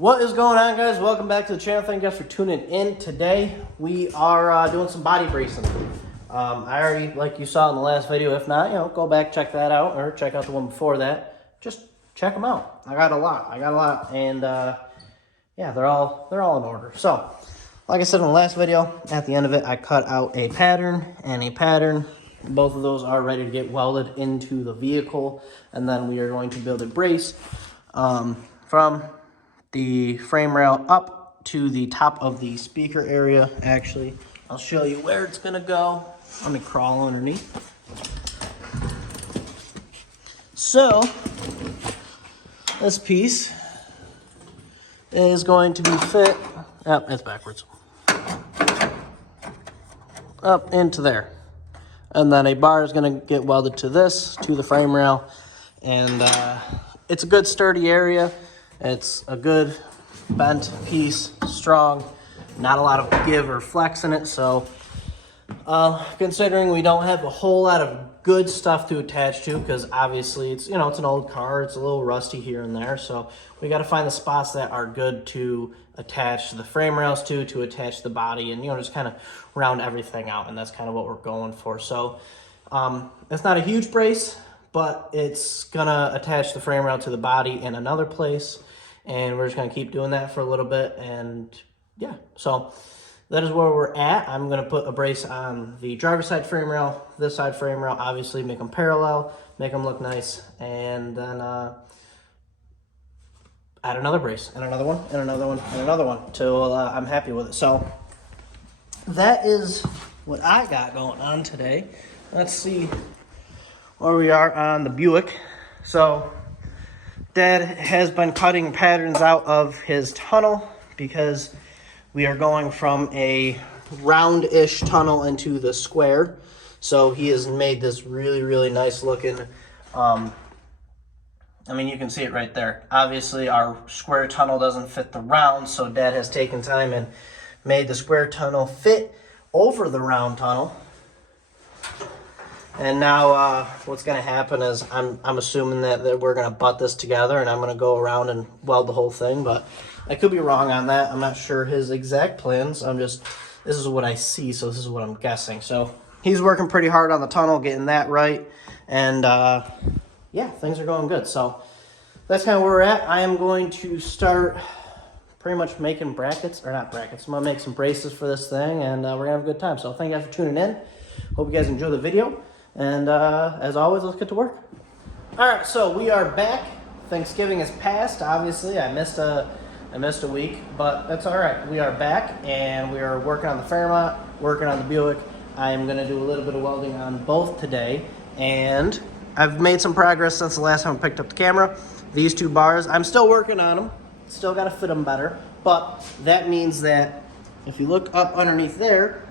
What is going on, guys? Welcome back to the channel. Thank you guys for tuning in. Today we are doing some body bracing. I already, like you saw in the last video. If not, go back, check that out, or check out the one before that. Just check them out. I got a lot, and yeah, they're all in order. So, like I said in the last video, at the end of it, I cut out a pattern and a pattern. Both of those are ready to get welded into the vehicle, and then we are going to build a brace from the frame rail up to the top of the speaker area. Actually, I'll show you where it's gonna go. Let me crawl underneath. So this piece is going to be fit, it's backwards, up into there. And then a bar is gonna get welded to the frame rail. And it's a good sturdy area. It's a good bent piece, strong, not a lot of give or flex in it. So considering we don't have a whole lot of good stuff to attach to, because obviously it's, it's an old car, it's a little rusty here and there. So we got to find the spots that are good to attach the frame rails to attach the body, and just kind of round everything out. And that's kind of what we're going for. So it's not a huge brace, but it's gonna attach the frame rail to the body in another place. And we're just going to keep doing that for a little bit. And yeah, so that is where we're at. I'm going to put a brace on the driver's side frame rail, this side frame rail, obviously make them parallel, make them look nice. And then add another brace and another one and another one and another one till I'm happy with it. So that is what I got going on today. Let's see where we are on the Buick. So Dad has been cutting patterns out of his tunnel because we are going from a round-ish tunnel into the square. So he has made this really, really nice looking, I mean, you can see it right there. Obviously, our square tunnel doesn't fit the round, so Dad has taken time and made the square tunnel fit over the round tunnel. And now what's going to happen is I'm assuming that we're going to butt this together, and I'm going to go around and weld the whole thing. But I could be wrong on that. I'm not sure his exact plans. This is what I see, so this is what I'm guessing. So he's working pretty hard on the tunnel, getting that right. And yeah, things are going good. So that's kind of where we're at. I am going to start pretty much making brackets, or not brackets. I'm going to make some braces for this thing, and we're going to have a good time. So thank you guys for tuning in. Hope you guys enjoy the video. And as always, let's get to work. All right, so we are back. Thanksgiving has passed. Obviously, I missed a week, but that's all right. We are back, and we are working on the FAIRMONT, working on the Buick. I am going to do a little bit of welding on both today, and I've made some progress since the last time I picked up the camera. These two bars, I'm still working on them. Still got to fit them better, but that means that if you look up underneath there,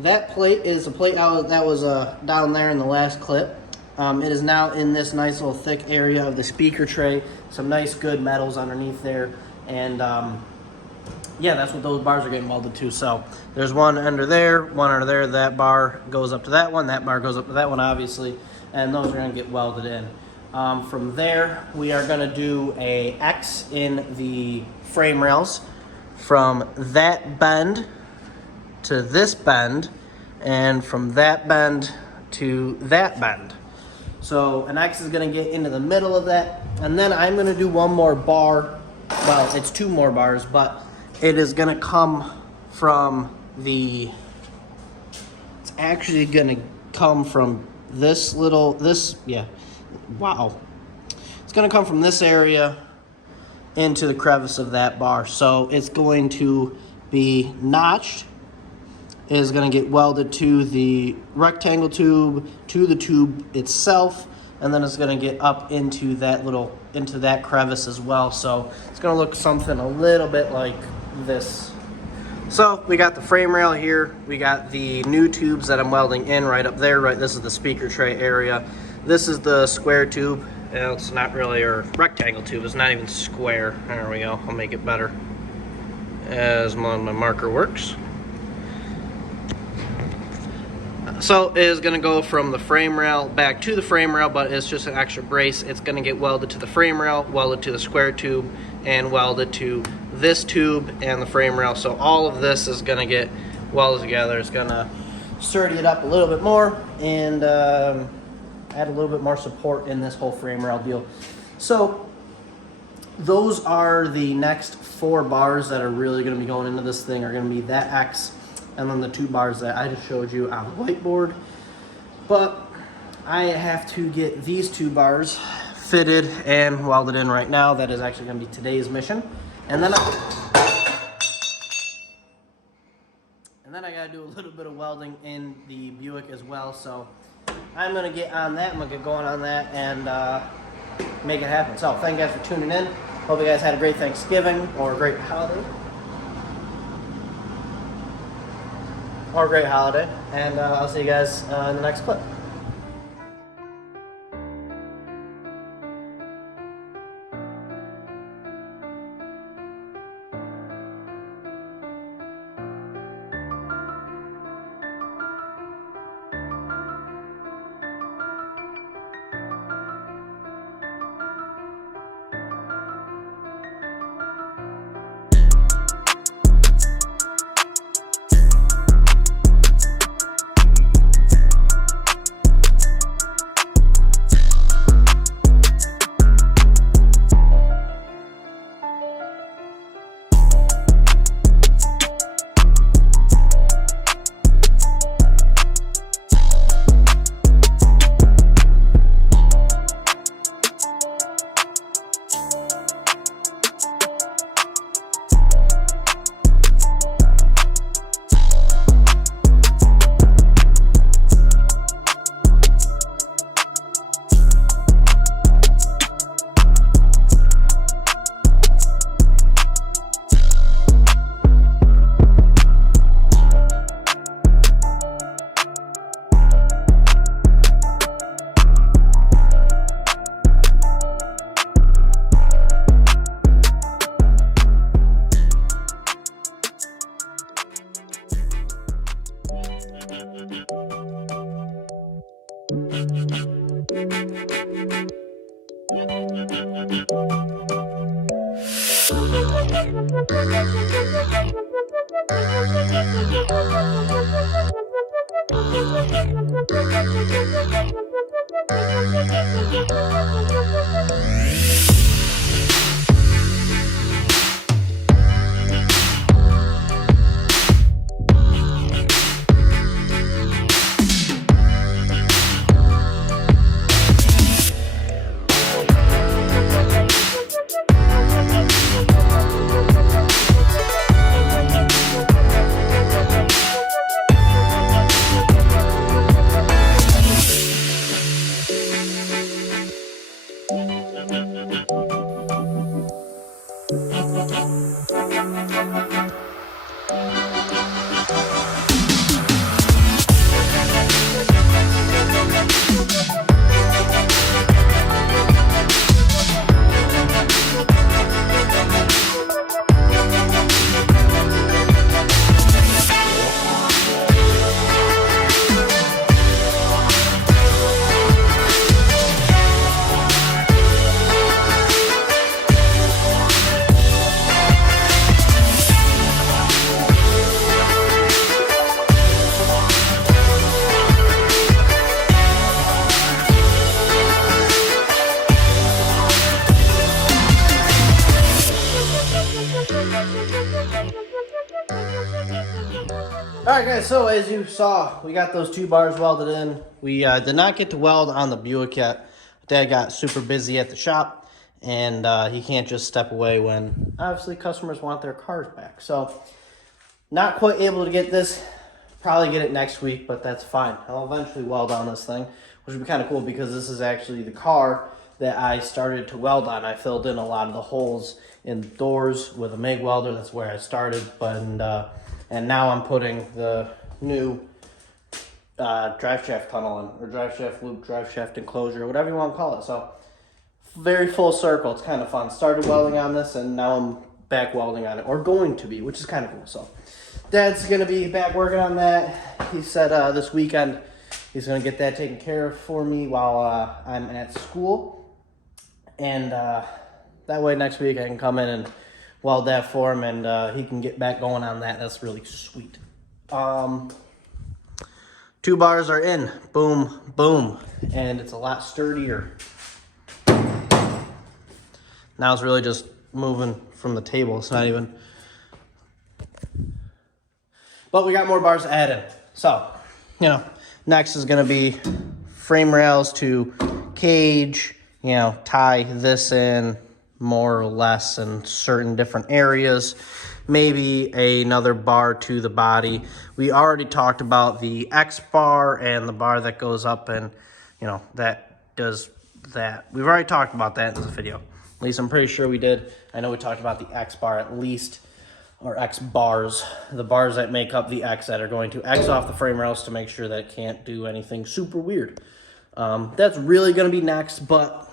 that plate is a plate that was down there in the last clip. It is now in this nice little thick area of the speaker tray. Some nice good metals underneath there. And yeah, that's what those bars are getting welded to. So there's one under there, one under there. That bar goes up to that one. That bar goes up to that one, obviously. And those are going to get welded in. From there, we are going to do a X in the frame rails from that bend to this bend, and from that bend to that bend. So an X is going to get into the middle of that, and then I'm going to do one more bar. Well, it's two more bars, but it is going to come from it's actually going to come from this, yeah, wow. It's going to come from this area into the crevice of that bar. So it's going to be notched, is going to get welded to the rectangle tube, to the tube itself, and then it's going to get up into that crevice as well. So it's going to look something a little bit like this. So we got the frame rail here. We got the new tubes that I'm welding in right up there. Right, this is the speaker tray area. This is the square tube. It's not really a rectangle tube. It's not even square. There we go. I'll make it better as my marker works. So it is going to go from the frame rail back to the frame rail, but it's just an extra brace. It's going to get welded to the frame rail, welded to the square tube, and welded to this tube and the frame rail. So all of this is going to get welded together. It's going to sturdy it up a little bit more and add a little bit more support in this whole frame rail deal. So those are the next 4 bars that are really going to be going into this thing. Are going to be that X and then the 2 bars that I just showed you on the whiteboard. But I have to get these 2 bars fitted and welded in right now. That is actually going to be today's mission. And then I got to do a little bit of welding in the Buick as well. So I'm going to get on that. I'm going to get going on that and make it happen. So thank you guys for tuning in. Hope you guys had a great Thanksgiving or a great holiday. And I'll see you guys in the next clip. Alright guys, so as you saw, we got those 2 bars welded in. We did not get to weld on the Buick yet. Dad got super busy at the shop, and he can't just step away when, obviously, customers want their cars back. So, not quite able to get this. Probably get it next week, but that's fine. I'll eventually weld on this thing, which would be kind of cool because this is actually the car that I started to weld on. I filled in a lot of the holes in the doors with a MIG welder. That's where I started, and now I'm putting the new drive shaft tunnel in, or drive shaft loop, drive shaft enclosure, whatever you want to call it. So very full circle. It's kind of fun. Started welding on this, and now I'm back welding on it, or going to be, which is kind of cool. So Dad's going to be back working on that. He said this weekend he's going to get that taken care of for me while I'm at school. And that way next week I can come in and weld that for him, and he can get back going on that. That's really sweet. 2 bars are in. Boom, boom. And it's a lot sturdier. Now it's really just moving from the table. It's not even... But we got more bars added. So, you know, next is going to be frame rails to cage, you know, tie this in more or less in certain different areas. Maybe another bar to the body. We already talked about the X bar and the bar that goes up and, you know, that does that. We've already talked about that in this video. At least I'm pretty sure we did. I know we talked about the X bar at least, or X bars, the bars that make up the X that are going to X off the frame rails to make sure that it can't do anything super weird. That's really going to be next, but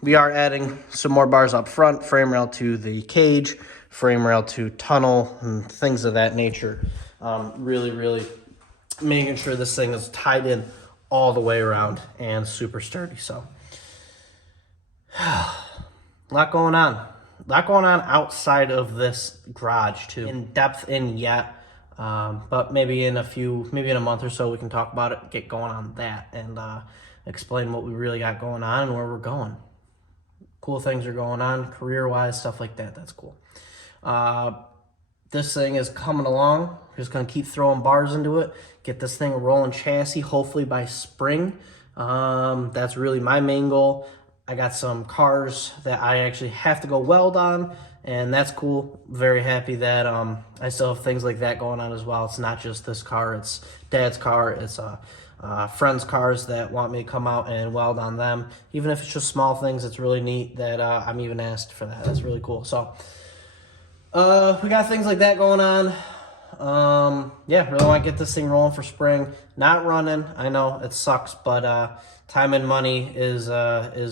we are adding some more bars up front, frame rail to the cage, frame rail to tunnel, and things of that nature. Really making sure this thing is tied in all the way around and super sturdy. So, a lot going on. A lot going on outside of this garage too. In depth in yet, but maybe in a month or so we can talk about it, get going on that, and explain what we really got going on and where we're going. Cool things are going on career-wise, stuff like that. That's cool. This thing is coming along. We're just gonna keep throwing bars into it, get this thing a rolling chassis, hopefully by spring. That's really my main goal. I got some cars that I actually have to go weld on, and that's cool. Very happy that I still have things like that going on as well. It's not just this car, it's Dad's car, it's friends' cars that want me to come out and weld on them. Even if it's just small things, it's really neat that I'm even asked for that. That's really cool. So we got things like that going on. Yeah, really want to get this thing rolling for spring. Not running, I know it sucks, but time and money is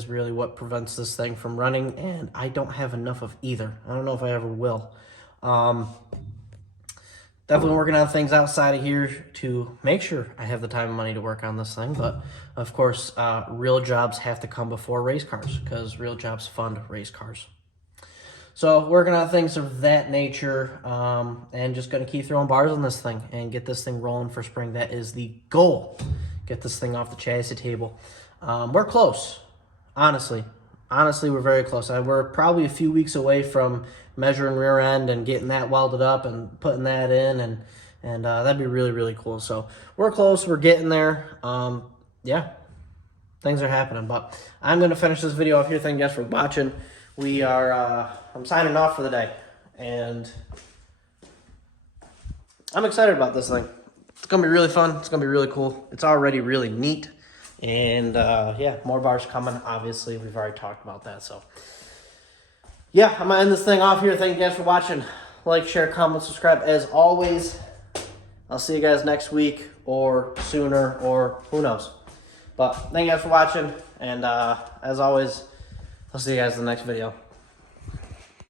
really what prevents this thing from running, and I don't have enough of either. I don't know if I ever will. Definitely working on things outside of here to make sure I have the time and money to work on this thing, but of course, real jobs have to come before race cars, because real jobs fund race cars. So working on things of that nature, and just going to keep throwing bars on this thing and get this thing rolling for spring. That is the goal. Get this thing off the chassis table. We're close, honestly. Honestly, we're very close. We're probably a few weeks away from measuring rear end and getting that welded up and putting that in, and that'd be really cool. So we're close. We're getting there. Yeah, things are happening. But I'm going to finish this video off here. Thank you guys for watching. We are, I'm signing off for the day, and I'm excited about this thing. It's going to be really fun. It's going to be really cool. It's already really neat, and yeah, more bars coming, obviously. We've already talked about that, so yeah, I'm going to end this thing off here. Thank you guys for watching. Like, share, comment, subscribe, as always. I'll see you guys next week, or sooner, or who knows. But thank you guys for watching, and as always, I'll see you guys in the next video.